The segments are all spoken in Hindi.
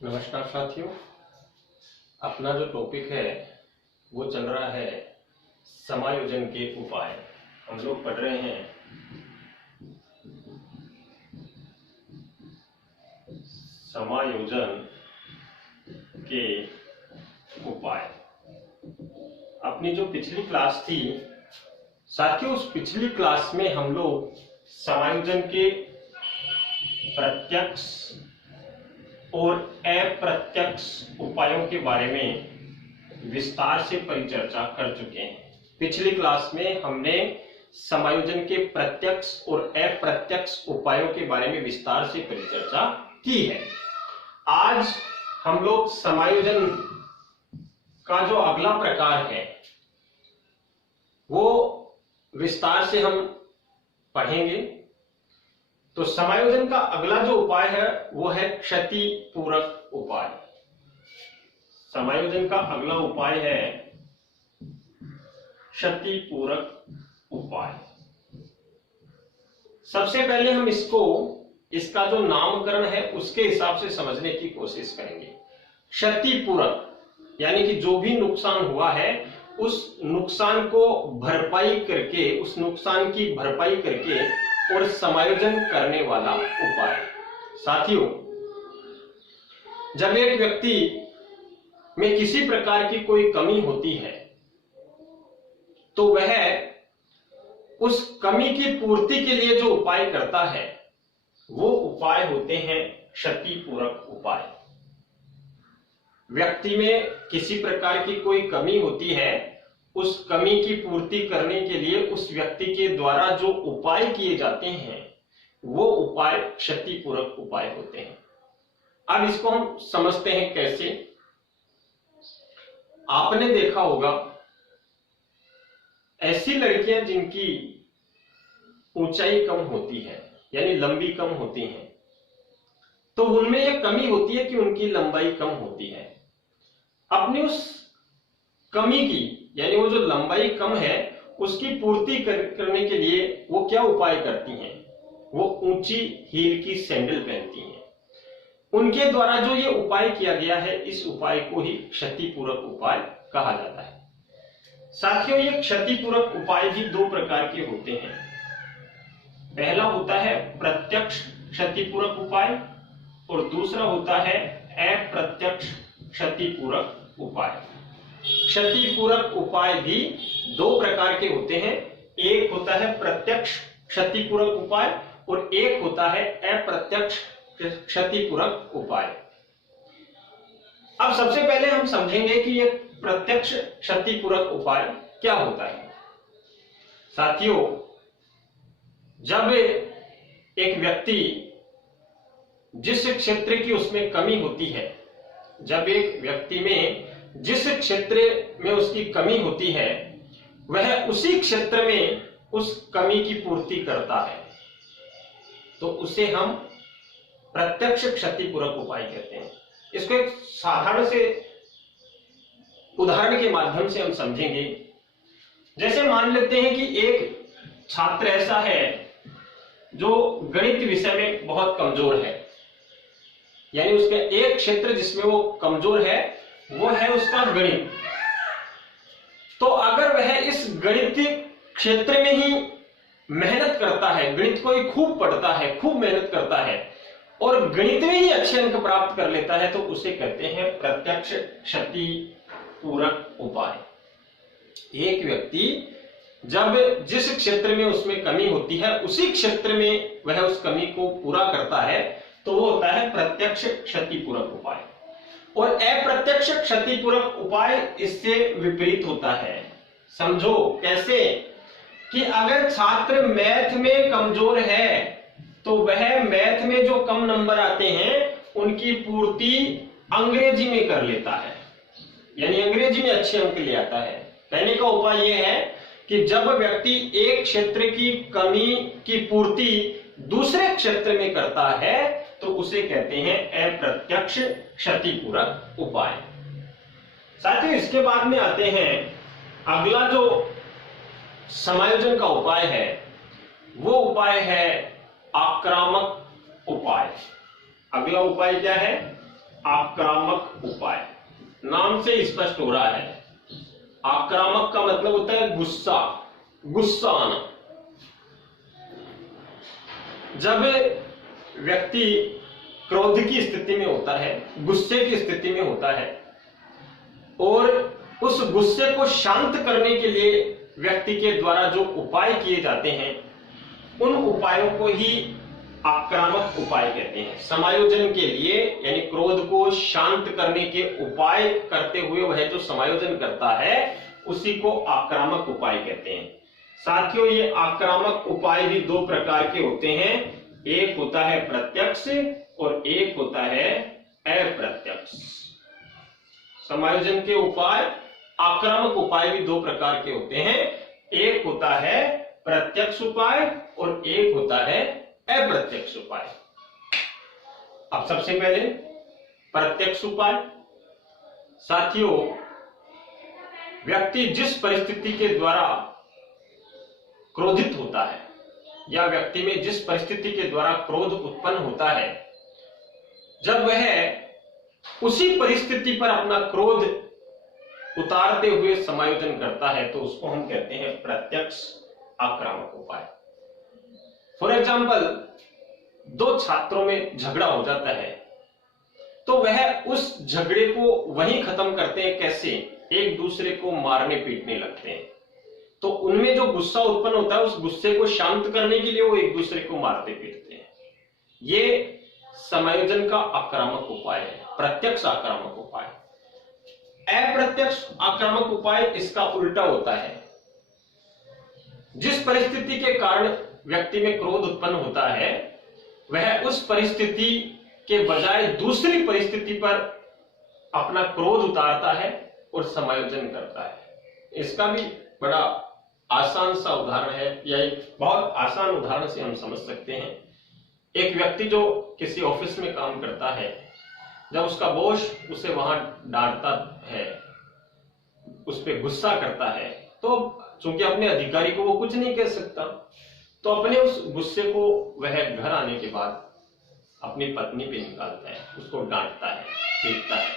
नमस्कार साथियों, अपना जो टॉपिक है वो चल रहा है समायोजन के उपाय। हम लोग पढ़ रहे हैं समायोजन के उपाय। अपनी जो पिछली क्लास थी साथियों, उस पिछली क्लास में हम लोग समायोजन के प्रत्यक्ष और अप्रत्यक्ष उपायों के बारे में विस्तार से परिचर्चा कर चुके हैं। पिछली क्लास में हमने समायोजन के प्रत्यक्ष और अप्रत्यक्ष उपायों के बारे में विस्तार से परिचर्चा की है। आज हम लोग समायोजन का जो अगला प्रकार है वो विस्तार से हम पढ़ेंगे। तो समायोजन का अगला जो उपाय है वो है क्षति पूरक उपाय। समायोजन का अगला उपाय है क्षति पूरक उपाय। सबसे पहले हम इसका जो नामकरण है उसके हिसाब से समझने की कोशिश करेंगे। क्षति पूरक यानी कि जो भी नुकसान हुआ है उस नुकसान को भरपाई करके, उस नुकसान की भरपाई करके और समायोजन करने वाला उपाय। साथियों, जब एक व्यक्ति में किसी प्रकार की कोई कमी होती है तो वह उस कमी की पूर्ति के लिए जो उपाय करता है वो उपाय होते हैं क्षति पूरक उपाय। व्यक्ति में किसी प्रकार की कोई कमी होती है, उस कमी की पूर्ति करने के लिए उस व्यक्ति के द्वारा जो उपाय किए जाते हैं वो उपाय क्षति पूरक उपाय होते हैं। अब इसको हम समझते हैं कैसे। आपने देखा होगा ऐसी लड़कियां जिनकी ऊंचाई कम होती है यानी लंबी कम होती हैं, तो उनमें यह कमी होती है कि उनकी लंबाई कम होती है। अपनी उस कमी की यानी वो जो लंबाई कम है उसकी पूर्ति करने के लिए वो क्या उपाय करती हैं? वो ऊंची हील की सैंडल पहनती हैं। उनके द्वारा जो ये उपाय किया गया है इस उपाय को ही क्षति पूरक उपाय कहा जाता है। साथियों, ये क्षति पूरक उपाय भी दो प्रकार के होते हैं। पहला होता है प्रत्यक्ष क्षति पूरक उपाय और दूसरा होता है अप्रत्यक्ष क्षति पूरक उपाय। क्षति पूरक उपाय भी दो प्रकार के होते हैं। एक होता है प्रत्यक्ष क्षति पूरक उपाय और एक होता है अप्रत्यक्ष क्षति पूरक उपाय। अब सबसे पहले हम समझेंगे कि यह प्रत्यक्ष क्षति पूरक उपाय क्या होता है। साथियों, जब एक व्यक्ति जिस क्षेत्र की उसमें कमी होती है, जब एक व्यक्ति में जिस क्षेत्र में उसकी कमी होती है वह उसी क्षेत्र में उस कमी की पूर्ति करता है तो उसे हम प्रत्यक्ष क्षति पूरक उपाय कहते हैं। इसको एक साधारण से उदाहरण के माध्यम से हम समझेंगे। जैसे मान लेते हैं कि एक छात्र ऐसा है जो गणित विषय में बहुत कमजोर है, यानी उसका एक क्षेत्र जिसमें वो कमजोर है वो है उसका गणित। तो अगर वह इस गणित क्षेत्र में ही मेहनत करता है, गणित को ही खूब पढ़ता है, खूब मेहनत करता है और गणित में ही अच्छे अंक प्राप्त कर लेता है तो उसे कहते हैं प्रत्यक्ष क्षति पूरक उपाय। एक व्यक्ति जब जिस क्षेत्र में उसमें कमी होती है उसी क्षेत्र में वह उस कमी को पूरा करता है तो वो होता है प्रत्यक्ष क्षति पूरक उपाय। और अप्रत्यक्ष क्षति पूरक उपाय इससे विपरीत होता है। समझो कैसे कि अगर छात्र मैथ में कमजोर है तो वह मैथ में जो कम नंबर आते हैं उनकी पूर्ति अंग्रेजी में कर लेता है, यानी अंग्रेजी में अच्छे अंक ले आता है। कहने का उपाय यह है कि जब व्यक्ति एक क्षेत्र की कमी की पूर्ति दूसरे क्षेत्र में करता है तो उसे कहते हैं अप्रत्यक्ष क्षति पूरक उपाय। साथियों, इसके बाद में आते हैं अगला जो समायोजन का उपाय है वो उपाय है आक्रामक उपाय। अगला उपाय क्या है? आक्रामक उपाय। नाम से स्पष्ट हो रहा है, आक्रामक का मतलब होता है गुस्सा, गुस्सा आना। जब व्यक्ति क्रोध की स्थिति में होता है, गुस्से की स्थिति में होता है, और उस गुस्से को शांत करने के लिए व्यक्ति के द्वारा जो उपाय किए जाते हैं, उन उपायों को ही आक्रामक उपाय कहते हैं। समायोजन के लिए, यानी क्रोध को शांत करने के उपाय करते हुए वह जो समायोजन करता है, उसी को आक्रामक उपाय कहते हैं। साथियों, ये आक्रामक उपाय भी दो प्रकार के होते हैं, एक होता है प्रत्यक्ष और एक होता है अप्रत्यक्ष। समायोजन के उपाय, आक्रामक उपाय भी दो प्रकार के होते हैं, एक होता है प्रत्यक्ष उपाय और एक होता है अप्रत्यक्ष उपाय। अब सबसे पहले प्रत्यक्ष उपाय। साथियों, व्यक्ति जिस परिस्थिति के द्वारा क्रोधित होता है या व्यक्ति में जिस परिस्थिति के द्वारा क्रोध उत्पन्न होता है, जब वह उसी परिस्थिति पर अपना क्रोध उतारते हुए समायोजन करता है, तो उसको हम कहते हैं प्रत्यक्ष आक्रामक उपाय। फॉर एग्जाम्पल, दो छात्रों में झगड़ा हो जाता है, तो वह उस झगड़े को वहीं खत्म करते हैं। कैसे? एक दूसरे को मारने पीटने लगते हैं। तो उनमें जो गुस्सा उत्पन्न होता है, उस गुस्से को शांत करने के लिए वो एक दूसरे को मारते पीटते हैं। ये समायोजन का आक्रामक उपाय है, प्रत्यक्ष आक्रामक उपाय। अप्रत्यक्ष आक्रामक उपाय इसका उल्टा होता है। जिस परिस्थिति के कारण व्यक्ति में क्रोध उत्पन्न होता है, वह उस परिस्थिति के बजाय दूसरी परिस्थिति पर अपना क्रोध उतारता है और समायोजन करता है। इसका भी बड़ा आसान सा उदाहरण है, या एक बहुत आसान उदाहरण से हम समझ सकते हैं। एक व्यक्ति जो किसी ऑफिस में काम करता है, जब उसका बॉस उसे वहां डांटता है, उस पर गुस्सा करता है, तो चूंकि अपने अधिकारी को वो कुछ नहीं कह सकता, तो अपने उस गुस्से को वह घर आने के बाद अपनी पत्नी पे निकालता है, उसको डांटता है, पीटता है।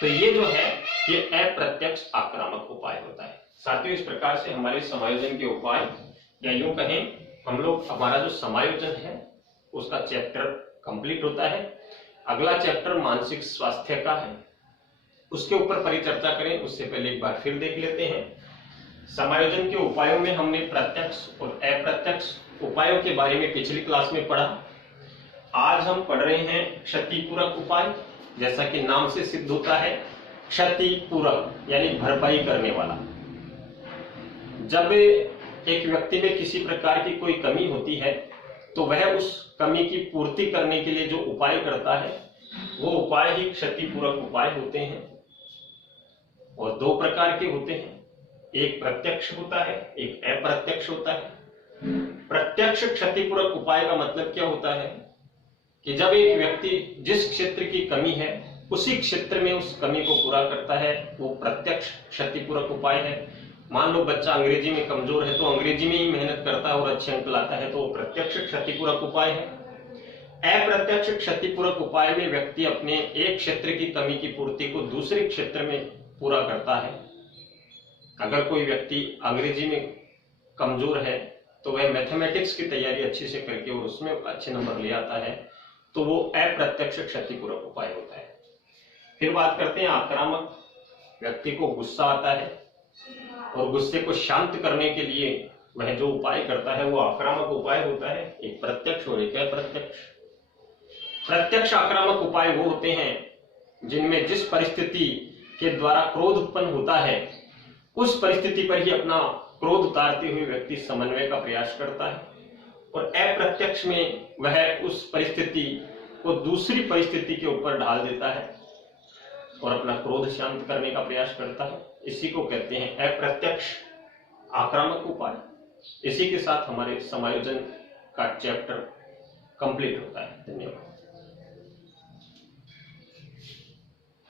तो ये जो है, ये अप्रत्यक्ष आक्रामक उपाय होता है। साथियों, इस प्रकार से हमारे समायोजन के उपाय, या यूं कहें हम लोग, हमारा जो समायोजन है उसका चैप्टर कंप्लीट होता है। अगला चैप्टर मानसिक स्वास्थ्य का है, उसके ऊपर परिचर्चा करें। उससे पहले एक बार फिर देख लेते हैं। समायोजन के उपायों में हमने प्रत्यक्ष और अप्रत्यक्ष उपायों के बारे में पिछली क्लास में पढ़ा। आज हम पढ़ रहे हैं क्षतिपूरक उपाय। जैसा कि नाम से सिद्ध होता है, क्षतिपूरक यानी भरपाई करने वाला। जब एक व्यक्ति में किसी प्रकार की कोई कमी होती है, तो वह उस कमी की पूर्ति करने के लिए जो उपाय करता है, वो उपाय ही क्षतिपूरक उपाय होते हैं। और दो प्रकार के होते हैं, एक प्रत्यक्ष होता है, एक अप्रत्यक्ष होता है। प्रत्यक्ष क्षतिपूरक उपाय का मतलब क्या होता है कि जब एक व्यक्ति जिस क्षेत्र की कमी है, उसी क्षेत्र में उस कमी को पूरा करता है, वो प्रत्यक्ष क्षतिपूरक उपाय है। मान लो बच्चा अंग्रेजी में कमजोर है, तो अंग्रेजी में ही मेहनत करता है और अच्छे अंक लाता है, तो वो प्रत्यक्ष क्षतिपूरक उपाय है। अप्रत्यक्ष क्षतिपूरक उपाय में व्यक्ति अपने एक क्षेत्र की कमी की पूर्ति को दूसरे क्षेत्र में पूरा करता है। अगर कोई व्यक्ति अंग्रेजी में कमजोर है, तो वह मैथमेटिक्स की तैयारी अच्छे से करके और उसमें अच्छे नंबर ले आता है, तो वो अप्रत्यक्ष क्षतिपूरक उपाय होता है। फिर बात करते हैं आक्रामक। व्यक्ति को गुस्सा आता है और गुस्से को शांत करने के लिए वह जो उपाय करता है, वो आक्रामक उपाय होता है, एक प्रत्यक्ष और एक अप्रत्यक्ष। प्रत्यक्ष आक्रामक उपाय वो होते हैं जिनमें जिस परिस्थिति के द्वारा क्रोध उत्पन्न होता है, उस परिस्थिति पर ही अपना क्रोध उतारते हुए व्यक्ति समन्वय का प्रयास करता है। और अप्रत्यक्ष में वह उस परिस्थिति को दूसरी परिस्थिति के ऊपर ढाल देता है और अपना क्रोध शांत करने का प्रयास करता है। इसी को कहते हैं अप्रत्यक्ष आक्रामक उपाय। इसी के साथ हमारे समायोजन का चैप्टर कंप्लीट होता है। धन्यवाद।